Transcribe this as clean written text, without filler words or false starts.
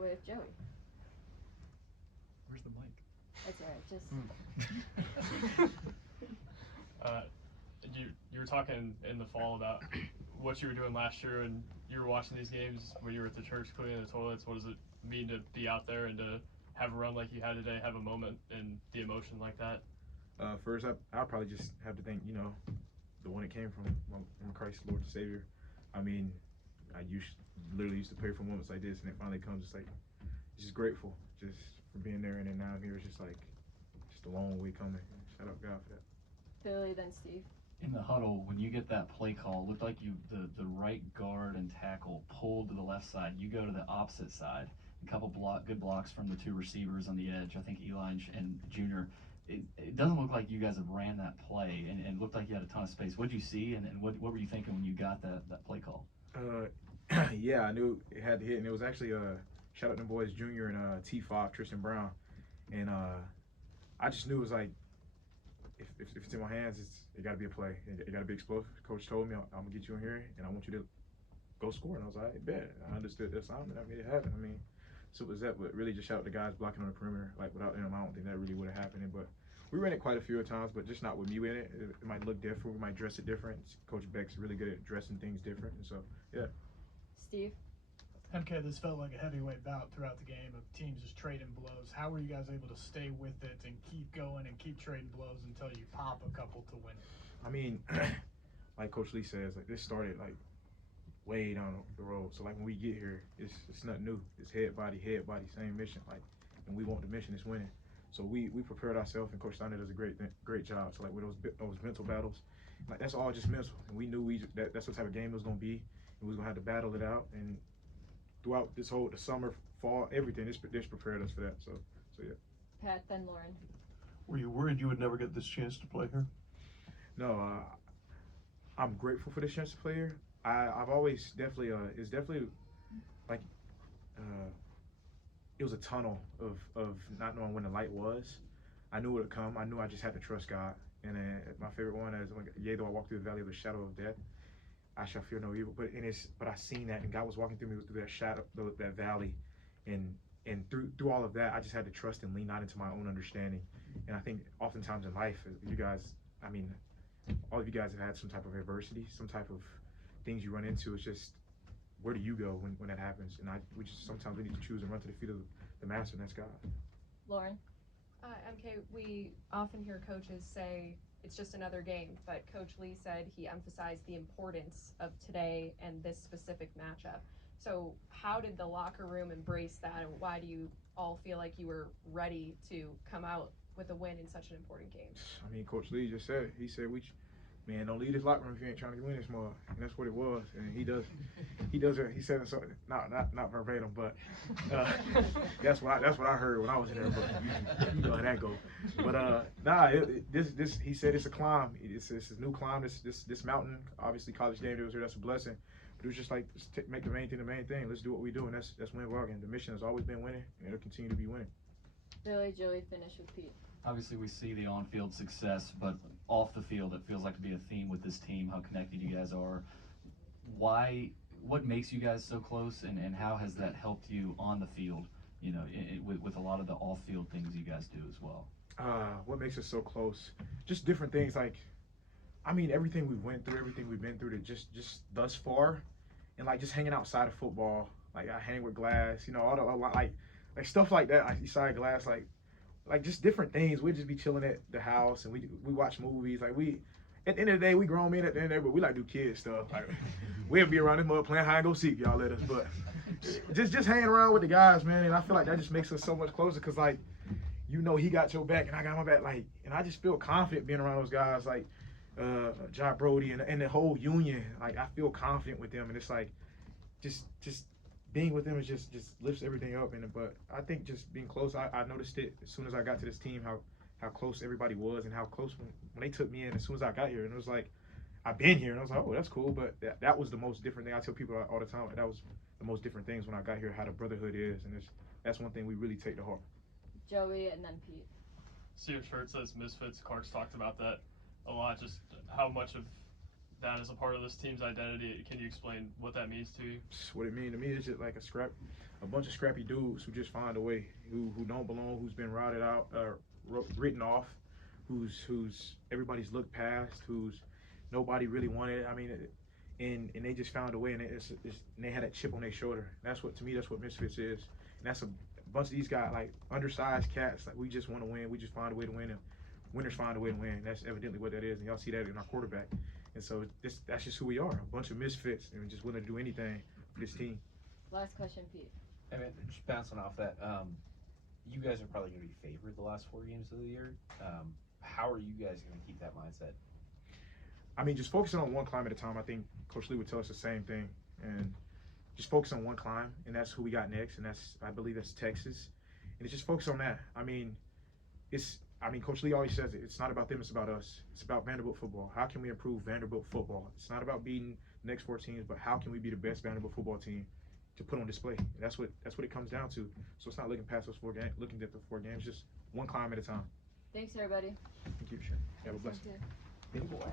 with Joey. Where's the mic? That's all right. Just Uh, you were talking in the fall about what you were doing last year, and you were watching these games when you were at the church cleaning the toilets. What does it mean to be out there and to have a run like you had today, have a moment and the emotion like that? First, I'll probably just have to thank, the one it came from Christ, Lord and Savior. I mean, literally used to pray for moments like this, and it finally comes. It's like, just grateful just for being there, and then now I'm here. It's just like, just a long way coming. Shout out God for that. Billy, then Steve. In the huddle, when you get that play call, it looked like the right guard and tackle pulled to the left side. You go to the opposite side. A couple good blocks from the two receivers on the edge. I think Eli and Junior. It doesn't look like you guys have ran that play, and looked like you had a ton of space. What did you see, and what were you thinking when you got that play call? Yeah, I knew it had to hit, and it was actually shout out to the boys Junior and T5 Tristan Brown, and I just knew it was like if it's in my hands, it got to be a play. It got to be explosive. Coach told me I'm gonna get you in here, and I want you to go score. And I was like, I bet. I understood the assignment. I made it happen. I mean, so was that. But really, just shout out the guys blocking on the perimeter. Like without them, I don't think that really would have happened. But we ran it quite a few times, but just not with me in it. It might look different. We might dress it different. Coach Beck's really good at dressing things different, and so yeah. Steve. MK, this felt like a heavyweight bout throughout the game of teams just trading blows. How were you guys able to stay with it and keep going and keep trading blows until you pop a couple to win it? I mean, like Coach Lee says, like this started like way down the road. So like when we get here, it's nothing new. It's head body, same mission. Like, and we want the mission is winning. So we prepared ourselves, and Coach Steiner does a great job. So like with those mental battles, like that's all just mental. And we knew that's what type of game it was gonna be, and we was gonna have to battle it out. And throughout the summer, fall, everything, this prepared us for that. So yeah. Pat, then Lauren. Were you worried you would never get this chance to play here? No, I'm grateful for this chance to play here. I've always definitely, it's definitely like, it was a tunnel of not knowing when the light was. I knew it would come. I knew I just had to trust God. And my favorite one is, yea, though I walk through the valley of the shadow of death, I shall fear no evil. But I seen that, and God was walking through me through that shadow, that valley, and through all of that, I just had to trust and lean not into my own understanding. And I think oftentimes in life, you guys, I mean, all of you guys have had some type of adversity, some type of things you run into. It's just, where do you go when that happens? And sometimes we need to choose and run to the feet of the master, and that's God. Lauren. MK, we often hear coaches say it's just another game, but Coach Lee said he emphasized the importance of today and this specific matchup. So how did the locker room embrace that, and why do you all feel like you were ready to come out with a win in such an important game? I mean, Coach Lee just said, he said, man, don't leave this locker room if you ain't trying to win this more. And that's what it was. And he does it. He said it, so not verbatim, but that's what I heard when I was in there. But you know how that goes. But he said it's a climb. It's a new climb. This mountain. Obviously, College game day was here. That's a blessing. But it was just like, make the main thing the main thing. Let's do what we do, and that's win ball game. The mission has always been winning, and it'll continue to be winning. Billy, Joey, finish with Pete. Obviously, we see the on-field success, but off the field, it feels like to be a theme with this team, how connected you guys are. What makes you guys so close, and how has that helped you on the field, with a lot of the off-field things you guys do as well? What makes us so close? Just different things, like, I mean, everything we went through, everything we've been through to just thus far, and like just hanging outside of football, like I hang with Glass, all the like stuff like that, like beside Glass, like just different things. We'd just be chilling at the house, and we watch movies. Like at the end of the day, we grown men at the end of the day, but we like do kid stuff. Like we'll be around this mother playing hide and go seek, y'all let us. But just hanging around with the guys, man. And I feel like that just makes us so much closer, because like, he got your back and I got my back. Like, and I just feel confident being around those guys, like John Brody and the whole union. Like I feel confident with them, and it's like just being with them is just lifts everything up. But I think just being close, I noticed it as soon as I got to this team, how close everybody was, and how close when they took me in as soon as I got here. And it was like, I've been here, and I was like, oh, that's cool. But that was the most different thing. I tell people all the time, that was the most different things when I got here, how the brotherhood is. And that's one thing we really take to heart. Joey, and then Pete. See, your shirt says Misfits. Clark's talked about that a lot, just how much of that as a part of this team's identity. Can you explain what that means to you? What it mean to me is just like a bunch of scrappy dudes who just find a way, who don't belong, who's been routed out, written off, who's everybody's looked past, who's nobody really wanted. I mean, and they just found a way, and and they had that chip on their shoulder. That's what, to me, that's what Misfits is. And that's a bunch of these guys, like undersized cats. Like, we just want to win. We just find a way to win, and winners find a way to win. That's evidently what that is, and y'all see that in our quarterback. And so that's just who we are, a bunch of misfits, and just willing to do anything for this team. Last question, Pete. I mean, just bouncing off that, you guys are probably going to be favored the last 4 games of the year. How are you guys going to keep that mindset? I mean, just focusing on one climb at a time. I think Coach Lee would tell us the same thing, and just focus on one climb, and that's who we got next, and I believe that's Texas, and it's just focus on that. I mean, Coach Lee always says it. It's not about them, it's about us. It's about Vanderbilt football. How can we improve Vanderbilt football? It's not about beating the next 4 teams, but how can we be the best Vanderbilt football team to put on display? And that's what it comes down to. So it's not looking past those 4 games, looking at the 4 games, just one climb at a time. Thanks, everybody. Thank you. Have a blessed day. Big boy.